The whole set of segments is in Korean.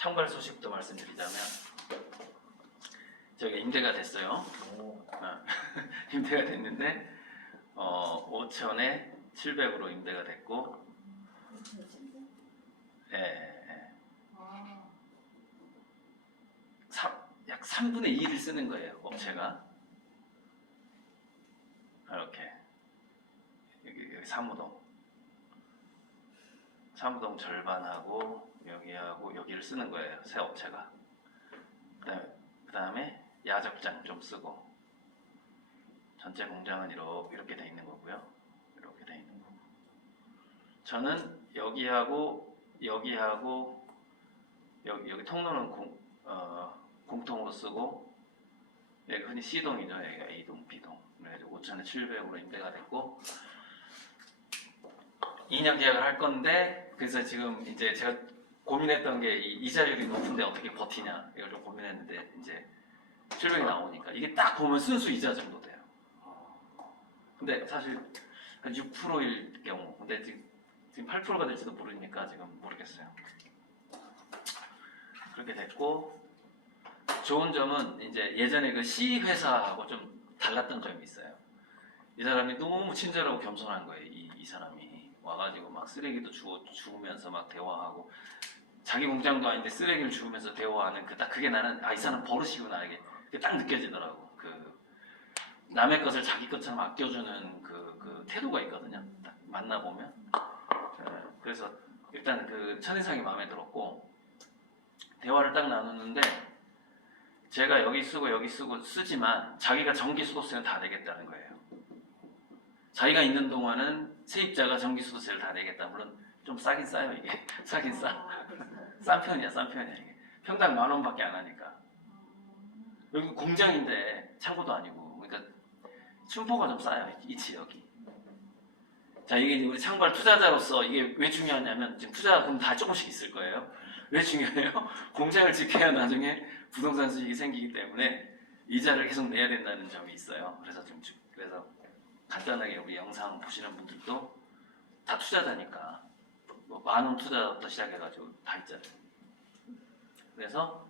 참고할 소식도 말씀드리자면 저희가 임대가 됐어요. 임대가 됐는데 5천에 700으로 임대가 됐고, 약 3분의 2를 쓰는 거예요, 업체가. 이렇게 여기 사무동 절반하고 여기하고 여기를 쓰는 거예요, 새 업체가. 그 다음에 야적장 좀 쓰고, 전체 공장은 이렇게 돼 있는 거고요. 이렇게 돼 있는 거고, 저는 여기하고 여기하고 여기 통로는 공통으로 쓰고, 여기 흔히 C동이죠. 여기가 A동, B동. 그래서 5천에 700으로 임대가 됐고 2년 계약을 할 건데, 그래서 지금 이제 제가 고민했던 게 이자율이 높은데 어떻게 버티냐, 이걸 좀 고민했는데, 이제 700이 나오니까 이게 딱 보면 순수 이자 정도 돼요. 근데 사실 한 6%일 경우, 근데 지금 8%가 될지도 모르니까 지금 모르겠어요. 그렇게 됐고, 좋은 점은 이제 예전에 그 C 회사하고 좀 달랐던 점이 있어요. 이 사람이 너무 친절하고 겸손한 거예요. 이 사람이 와가지고 막 쓰레기도 주우면서 막 대화하고, 자기 공장도 아닌데 쓰레기를 주우면서 대화하는 그게 나는 이 사람 버릇이구나, 이게 딱 느껴지더라고. 그 남의 것을 자기 것처럼 아껴주는 그 태도가 있거든요. 딱 만나보면. 그래서 일단 그 첫인상이 마음에 들었고, 대화를 딱 나누는데 제가 여기 쓰고 여기 쓰지만 자기가 전기수도세는 다 내겠다는 거예요. 자기가 있는 동안은 세입자가 전기수도세를 다 내겠다. 물론 좀 싸긴 싸요, 이게. 싸긴 싸. 싼 편이야 이게. 평당 10,000원밖에 안 하니까. 여기 공장인데 창고도 아니고, 그러니까 춘포가 좀 싸요, 이 지역이. 자, 이게 우리 창발 투자자로서 이게 왜 중요하냐면, 지금 투자금 다 조금씩 있을 거예요. 왜 중요해요? 공장을 지켜야 나중에 부동산 수익이 생기기 때문에 이자를 계속 내야 된다는 점이 있어요. 그래서 간단하게 우리 영상 보시는 분들도 다 투자자니까, 뭐 10,000원 투자부터 시작해가지고 다 있잖아요. 그래서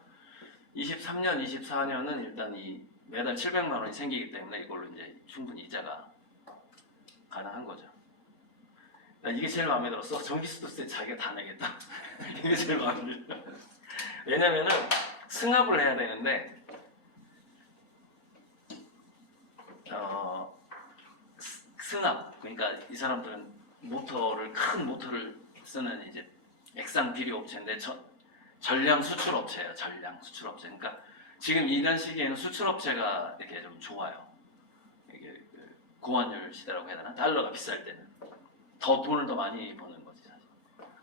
23년, 24년은 일단 이 매달 700만 원이 생기기 때문에 이걸로 이제 충분히 이자가 가능한 거죠. 이게 제일 마음에 들었어. 전기수도세 자기가 다 내겠다. 이게 제일 마음에 들어. 왜냐면은 승합을 해야 되는데, 승합, 그러니까 이 사람들은 큰 모터를 쓰는 이제 액상 비료 업체인데 전량 수출 업체예요. 전량 수출 업체. 그러니까 지금 이런 시기에는 수출 업체가 이렇게 좀 좋아요. 이게 고환율 시대라고 해야 되나? 달러가 비쌀 때는 더 돈을 더 많이 버는 거지, 사실.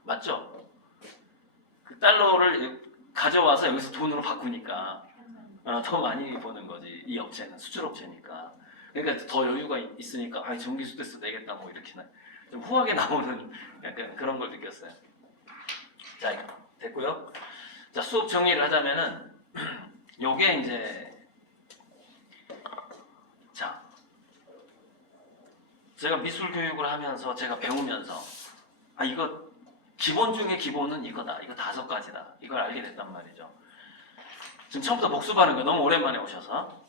맞죠? 그 달러를 가져와서 여기서 돈으로 바꾸니까 더 많이 버는 거지, 이 업체는. 수출 업체니까. 그러니까 더 여유가 있으니까 전기수도세 내겠다, 뭐 이렇게 좀 후하게 나오는 약간 그런 걸 느꼈어요. 자, 됐고요. 자, 수업 정리를 하자면은 요게 이제, 자, 제가 미술 교육을 하면서 제가 배우면서 이거 기본 중에 기본은 이거다, 이거 5가지다, 이걸 알게 됐단 말이죠. 지금 처음부터 복습하는 거예요. 너무 오랜만에 오셔서.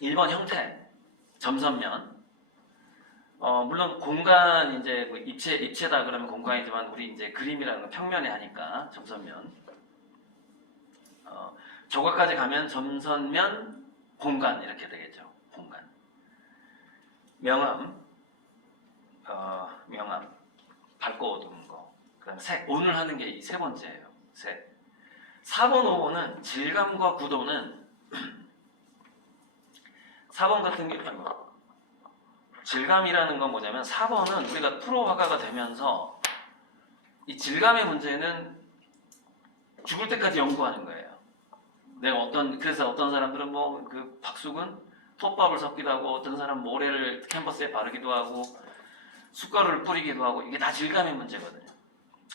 1번 형태, 점선면. 물론 공간, 이제 뭐 입체다 그러면 공간이지만, 우리 이제 그림이라는 건 평면에 하니까 점선면. 조각까지 가면 점선면, 공간 이렇게 되겠죠. 공간. 명암, 명암, 밝고 어두운 거. 그다음에 색. 오늘 하는 게 이 3번째예요. 색. 4번, 5번은 질감과 구도는 4번 같은 경우, 질감이라는 건 뭐냐면, 4번은 우리가 프로 화가가 되면서 이 질감의 문제는 죽을 때까지 연구하는 거예요. 그래서 어떤 사람들은 그 박숙은 톱밥을 섞기도 하고, 어떤 사람은 모래를 캔버스에 바르기도 하고, 숯가루를 뿌리기도 하고, 이게 다 질감의 문제거든요.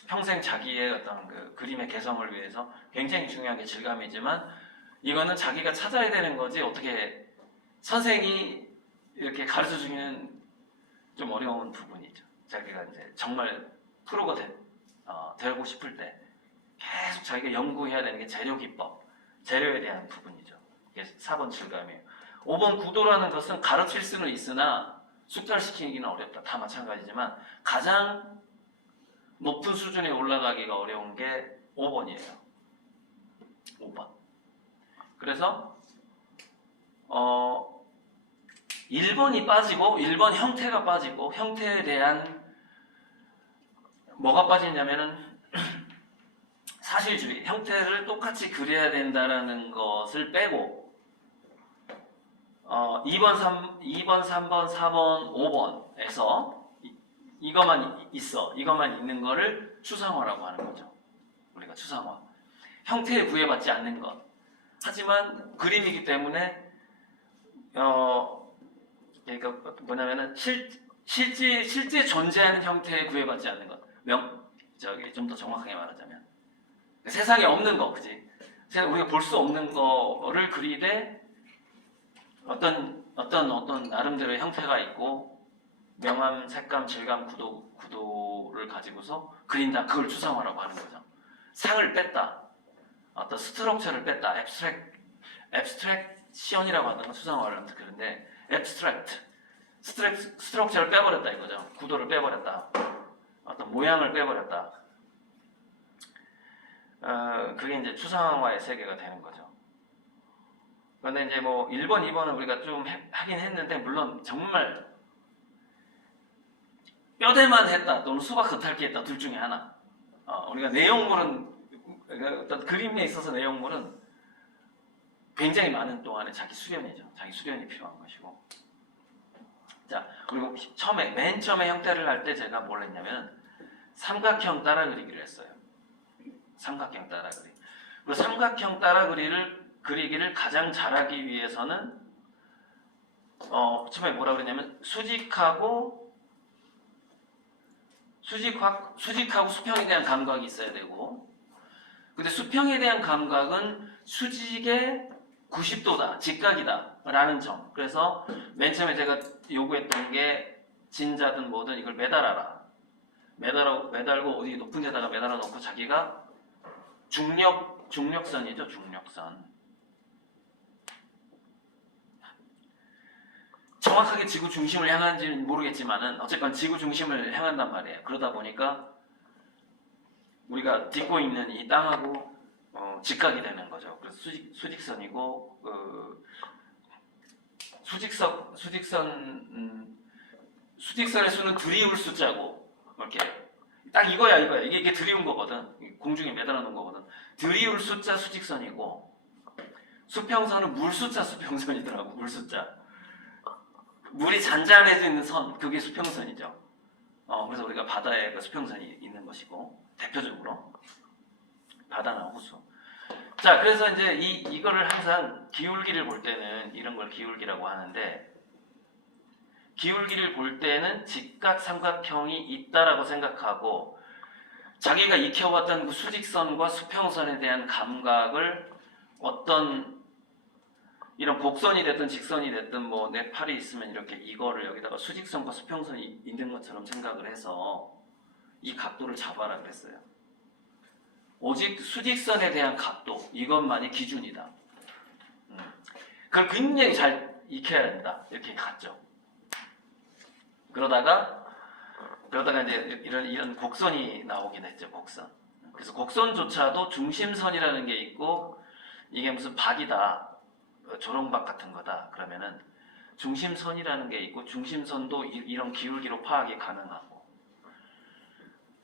평생 자기의 어떤 그 그림의 개성을 위해서 굉장히 중요한 게 질감이지만, 이거는 자기가 찾아야 되는 거지, 어떻게 선생이 이렇게 가르쳐 주기는 좀 어려운 부분이죠. 자기가 이제 정말 프로가 되고 싶을 때 계속 자기가 연구해야 되는 게 재료 기법, 재료에 대한 부분이죠. 이게 4번 질감이에요. 5번 구도라는 것은 가르칠 수는 있으나 숙달시키기는 어렵다. 다 마찬가지지만 가장 높은 수준에 올라가기가 어려운 게 5번이에요. 5번. 그래서 1번이 빠지고 1번 형태가 빠지고 형태에 대한 뭐가 빠지냐면은 사실주의, 형태를 똑같이 그려야 된다라는 것을 빼고 2번, 3번, 4번, 5번에서 이것만 있어. 이것만 있는 거를 추상화라고 하는 거죠. 우리가 추상화. 형태에 구애받지 않는 것. 하지만 그림이기 때문에 그러니까 뭐냐면은 실제 존재하는 형태에 구애받지 않는 것. 좀 더 정확하게 말하자면 세상에 없는 거, 그지? 우리가 볼 수 없는 거를 그리되 어떤 나름대로의 형태가 있고 명암, 색감, 질감, 구도를 가지고서 그린다. 그걸 추상화라고 하는 거죠. 상을 뺐다. 어떤 스트럭처를 뺐다. 앱스트랙션이라고 하는 건 추상화를 하면서 그런데 스트럭처를 빼버렸다 이거죠. 구도를 빼버렸다. 어떤 모양을 빼버렸다. 그게 이제 추상화의 세계가 되는 거죠. 그런데 이제 뭐 1번, 2번은 우리가 좀 하긴 했는데 물론 정말 뼈대만 했다 또는 수박 겉핥기 했다 둘 중에 하나. 우리가 내용물은 어떤 그림에 있어서 내용물은 굉장히 많은 동안에 자기 수련이죠. 자기 수련이 필요한 것이고. 자, 그리고 맨 처음에 형태를 할 때 제가 뭘 했냐면 삼각형 따라 그리기를 했어요. 삼각형 따라 그리기. 그리고 삼각형 따라 그리기를 가장 잘하기 위해서는 처음에 뭐라 그랬냐면 수직하고 수평에 대한 감각이 있어야 되고, 근데 수평에 대한 감각은 수직의 90도다, 직각이다 라는 점. 그래서 맨 처음에 제가 요구했던 게 진자든 뭐든 이걸 매달아라. 매달고 어디 높은 데다가 매달아 놓고 자기가 중력선이죠. 중력선. 정확하게 지구 중심을 향하는지는 모르겠지만은 어쨌건 지구 중심을 향한단 말이에요. 그러다 보니까 우리가 딛고 있는 이 땅하고 직각이 되는 거죠. 그래서 수직선이고 수직선의 수는 드리울 숫자고 이렇게 딱 이거야. 이게 드리운 거거든. 공중에 매달아 놓은 거거든. 드리울 숫자 수직선이고 수평선은 물 숫자 수평선이더라고. 물 숫자. 물이 잔잔해져 있는 선, 그게 수평선이죠. 그래서 우리가 바다에 그 수평선이 있는 것이고 대표적으로 바다나 호수. 자, 그래서 이제 이거를 항상 기울기를 볼 때는 이런 걸 기울기라고 하는데, 기울기를 볼 때는 직각 삼각형이 있다라고 생각하고 자기가 익혀왔던 그 수직선과 수평선에 대한 감각을 어떤 이런 곡선이 됐든 직선이 됐든 뭐 내 팔이 있으면 이렇게 이거를 여기다가 수직선과 수평선이 있는 것처럼 생각을 해서 이 각도를 잡아라 그랬어요. 오직 수직선에 대한 각도, 이것만이 기준이다. 그걸 굉장히 잘 익혀야 된다. 이렇게 갔죠. 그러다가 이제 이런 곡선이 나오긴 했죠. 곡선. 그래서 곡선조차도 중심선이라는 게 있고 이게 무슨 박이다. 조롱박 같은 거다. 그러면은 중심선이라는 게 있고 중심선도 이런 기울기로 파악이 가능하고,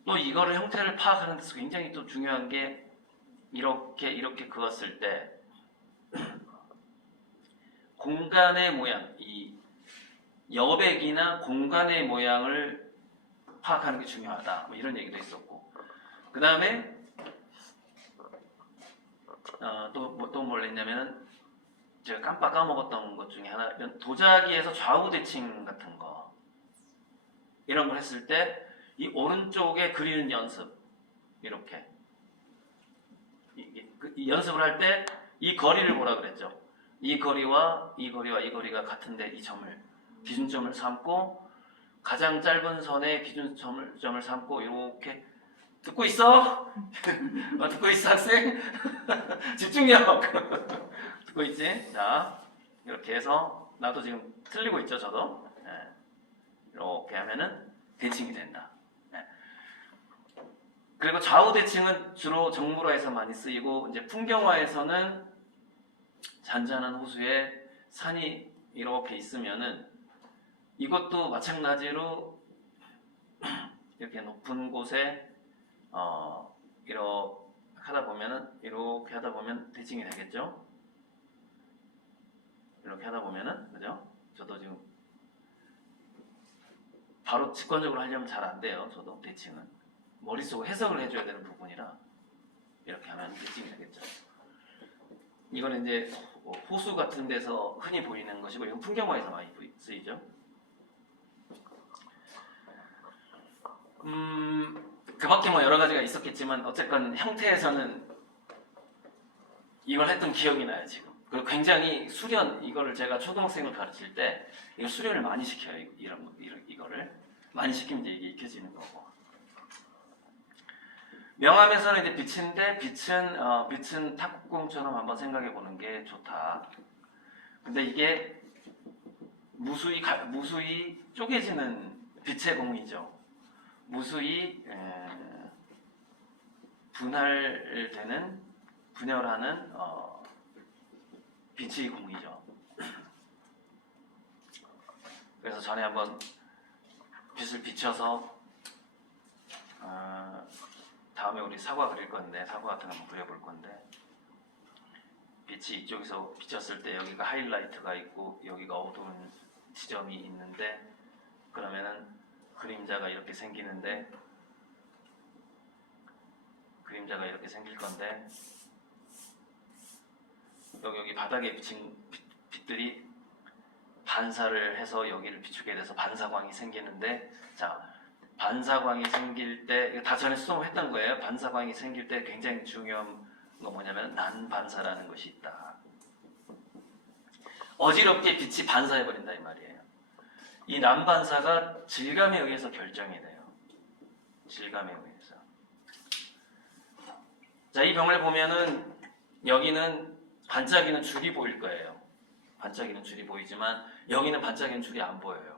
또 이거를 형태를 파악하는 데서 굉장히 또 중요한 게 이렇게 그었을 때 공간의 모양, 이 여백이나 공간의 모양을 파악하는 게 중요하다. 뭐 이런 얘기도 있었고, 그 다음에 또 뭘 했냐면은 제가 깜빡 까먹었던 것 중에 하나, 도자기에서 좌우 대칭 같은 거 이런 걸 했을 때 이 오른쪽에 그리는 연습, 이렇게 이 연습을 할 때 이 거리를 뭐라 그랬죠? 이 거리와 이 거리가 같은데 이 점을 기준점을 삼고 가장 짧은 선에 기준점을 삼고 이렇게 듣고 있어? 듣고 있어 학생? 집중력! 듣고 있지? 자, 이렇게 해서 나도 지금 틀리고 있죠, 저도. 네. 이렇게 하면은 대칭이 된다. 네. 그리고 좌우 대칭은 주로 정물화에서 많이 쓰이고 이제 풍경화에서는 잔잔한 호수에 산이 이렇게 있으면은 이것도 마찬가지로 이렇게 높은 곳에 이렇게 하다 보면 대칭이 되겠죠? 이렇게 하다 보면은 그죠? 저도 지금 바로 직관적으로 하려면 잘 안 돼요. 저도 대칭은 머릿속에 해석을 해줘야 되는 부분이라 이렇게 하면 대칭이 되겠죠. 이거는 이제 호수 같은 데서 흔히 보이는 것이고 이건 풍경화에서 많이 쓰이죠. 그 밖에 뭐 여러 가지가 있었겠지만 어쨌건 형태에서는 이걸 했던 기억이 나요 지금. 그리고 굉장히 수련, 이거를 제가 초등학생을 가르칠 때 이걸 수련을 많이 시켜요. 이거를 많이 시키면 이제 이게 익혀지는 거고. 명암에서는 이제 빛인데 빛은 탁구공처럼 한번 생각해 보는 게 좋다. 근데 이게 무수히 쪼개지는 빛의 공이죠. 무수히 분열하는 빛의 공이죠. 그래서 전에 한번 빛을 비춰서 다음에 우리 사과 그릴 건데 사과 같은 거 한번 그려볼 건데 빛이 이쪽에서 비쳤을 때 여기가 하이라이트가 있고 여기가 어두운 지점이 있는데 그러면은 그림자가 이렇게 생길 건데 여기 바닥에 비친 빛들이 반사를 해서 여기를 비추게 돼서 반사광이 생기는데 자 반사광이 생길 때 이거 다 전에 수업했던 거예요. 반사광이 생길 때 굉장히 중요한 거 뭐냐면 난반사라는 것이 있다. 어지럽게 빛이 반사해버린다 이 말이에요. 이 난반사가 질감에 의해서 결정이 돼요. 질감에 의해서. 자, 이 병을 보면은 여기는 반짝이는 줄이 보일 거예요. 반짝이는 줄이 보이지만 여기는 반짝이는 줄이 안 보여요.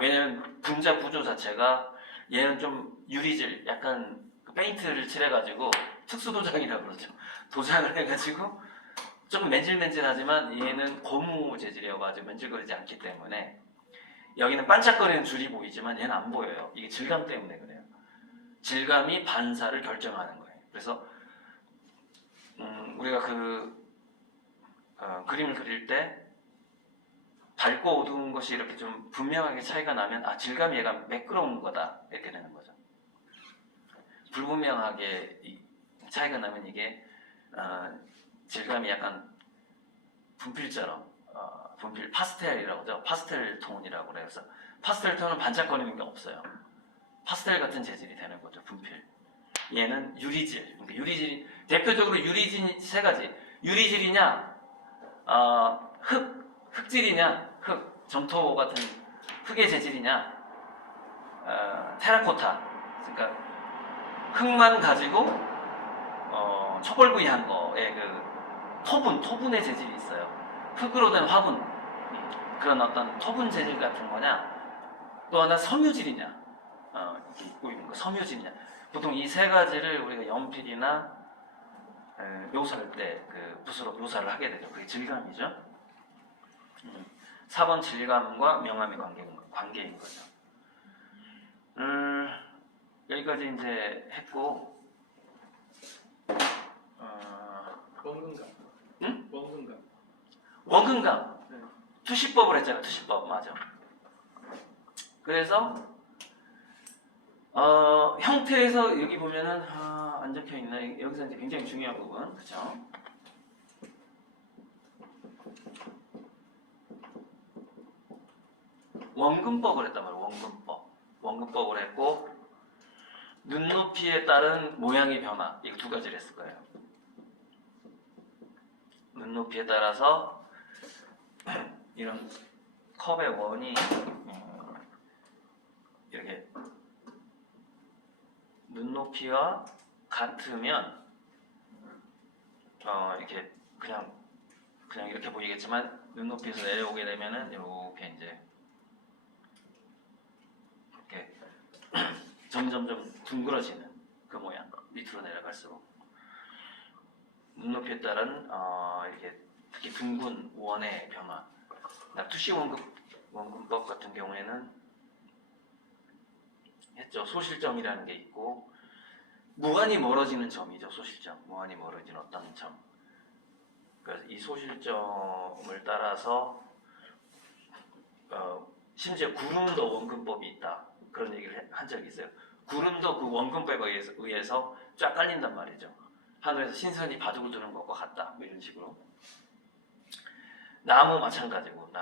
왜냐면 분자 구조 자체가 얘는 좀 유리질, 약간 페인트를 칠해가지고 특수도장이라고 그러죠. 도장을 해가지고 좀 맨질맨질하지만 얘는 고무 재질이어가지고 맨질거리지 않기 때문에 여기는 반짝거리는 줄이 보이지만 얘는 안 보여요. 이게 질감 때문에 그래요. 질감이 반사를 결정하는 거예요. 그래서 우리가 그림을 그릴 때 밝고 어두운 것이 이렇게 좀 분명하게 차이가 나면 질감이 얘가 매끄러운 거다 이렇게 되는 거죠. 불분명하게 차이가 나면 이게 질감이 약간 분필처럼 분필 파스텔이라고 하죠. 파스텔 톤이라고 그래서 파스텔 톤은 반짝거리는 게 없어요. 파스텔 같은 재질이 되는 거죠. 분필. 얘는 유리질. 그러니까 유리질 대표적으로 유리질 세 가지. 유리질이냐, 흙질이냐, 점토 같은 흙의 재질이냐, 테라코타. 그러니까 흙만 가지고 초벌구이한 거에 토분의 재질이 있어요. 흙으로 된 화분, 그런 어떤 토분 재질 같은 거냐, 또 하나 섬유질이냐, 이렇게 입고 있는 거 섬유질이냐. 보통 이 세 가지를 우리가 연필이나 묘사할 때 붓으로 묘사를 하게 되죠. 그게 질감이죠. 4번 질감과 명암의 관계인 거죠. 여기까지 이제 했고, 원근감. 응? 원근감. 원근감. 네. 투시법을 했잖아. 투시법 맞아. 그래서 형태에서 여기 보면은 안 적혀 있나? 여기서 이제 굉장히 중요한 부분, 그렇죠? 원근법을 했단 말이에요. 원근법을 했고 눈높이에 따른 모양의 변화 이거 두 가지를 했을 거예요. 눈높이에 따라서 이런 컵의 원이 이렇게 눈높이와 같으면 이렇게 그냥 이렇게 보이겠지만 눈높이에서 내려오게 되면은 이렇게 이제 이렇게 점점점 둥그러지는 그 모양. 밑으로 내려갈수록 눈높이에 따른 이렇게 특히 둥근 원의 변화. 투시 원근법 같은 경우에는 했죠. 소실점이라는 게 있고 무한히 멀어지는 점이죠. 소실점, 무한히 멀어지는 어떤 점. 그래서 이 소실점을 따라서 심지어 구름도 원근법이 있다. 그런 얘기를 한 적이 있어요. 구름도 그 원근법에 의해서 쫙 깔린단 말이죠. 하늘에서 신선이 바둑을 두는 것과 같다. 뭐 이런 식으로. 나무 마찬가지고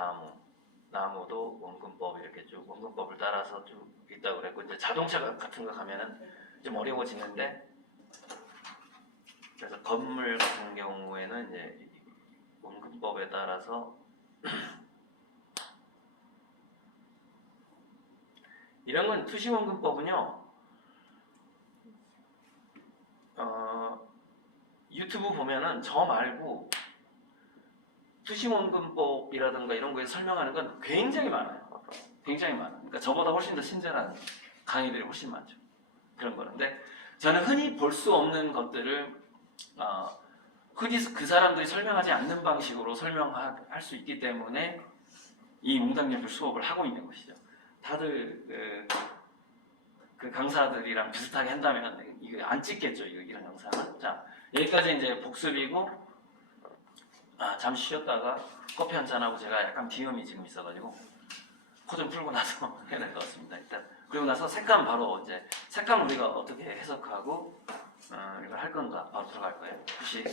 나무도 원근법 이렇게 쭉 원근법을 따라서 쭉 있다고 그랬고 이제 자동차 같은 거 가면은 좀 어려워지는데 그래서 건물 같은 경우에는 이제 원근법에 따라서 이런 건 투시 원근법은요 유튜브 보면은 저 말고 투시 원근법이라든가 이런 거에 설명하는 건 굉장히 많아요. 굉장히 많아요. 그러니까 저보다 훨씬 더 친절한 강의들이 훨씬 많죠. 그런 거는데 저는 흔히 볼 수 없는 것들을 흔히 그 사람들이 설명하지 않는 방식으로 설명할 수 있기 때문에 이 몽당연필 수업을 하고 있는 것이죠. 다들 그 강사들이랑 비슷하게 한다면 이거 안 찍겠죠. 이런 영상은. 자, 여기까지 이제 복습이고 잠시 쉬었다가 커피 한잔하고 제가 약간 비염이 지금 있어가지고 코 좀 풀고 나서 해야 될 것 같습니다. 일단 그리고 나서 색감 바로 이제 색감 우리가 어떻게 해석하고 이걸 할 건가 바로 들어갈 거예요. 잠시.